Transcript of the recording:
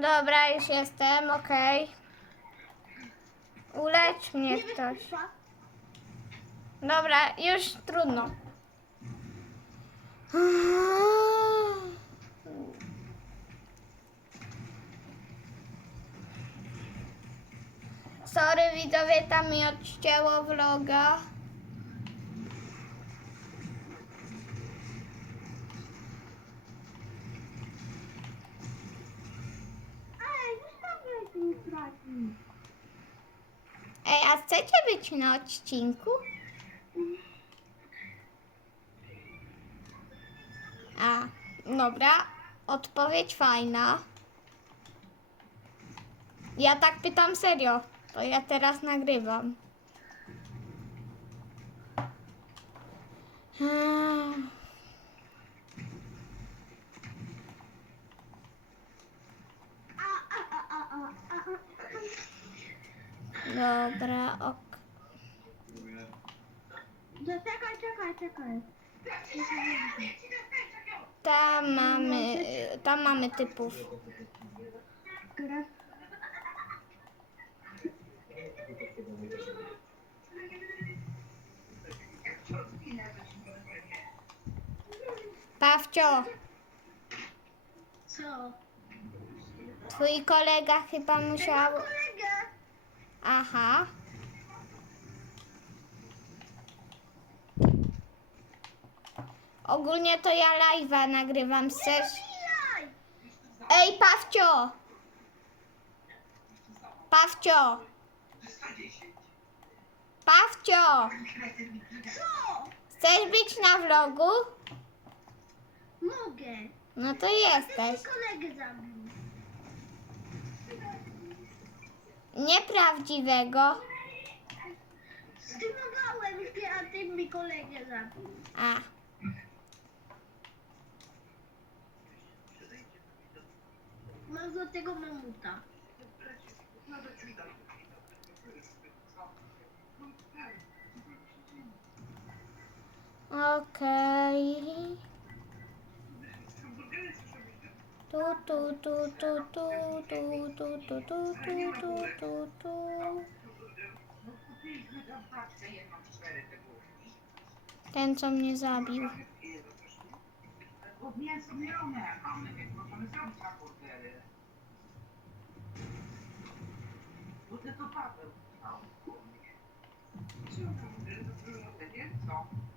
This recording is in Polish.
Dobra, już jestem, okej. Ulecz mnie ktoś. Dobra, już trudno. Sorry widzowie, tam mi odcięło vloga. Ej, a chcecie być na odcinku? A, dobra. Odpowiedź fajna. Ja tak pytam serio. To ja teraz nagrywam. Hmm. A, a, a, a, a, a, a. Dobra, ok. Zaczekaj, czekaj, czekaj. Tam mamy, tam mamy typów. Które? Pawcio, Co? twój kolega chyba musiał... Aha. Ogólnie to ja live'a nagrywam. Chwilaj! Ej, Pawcio! Pawcio! Pawcio! Chcesz być na vlogu? Mogę. No to jesteś. kolegę zabił. Nieprawdziwego. Streamowałem, a ty mi kolegę zabił. A. Mam do tego mamuta. Okej. Tu, tu, tu, tu, tu, tu, tu, tu, tu, tu, tu, tu, tu. Ten, co mnie zabił. No, nie?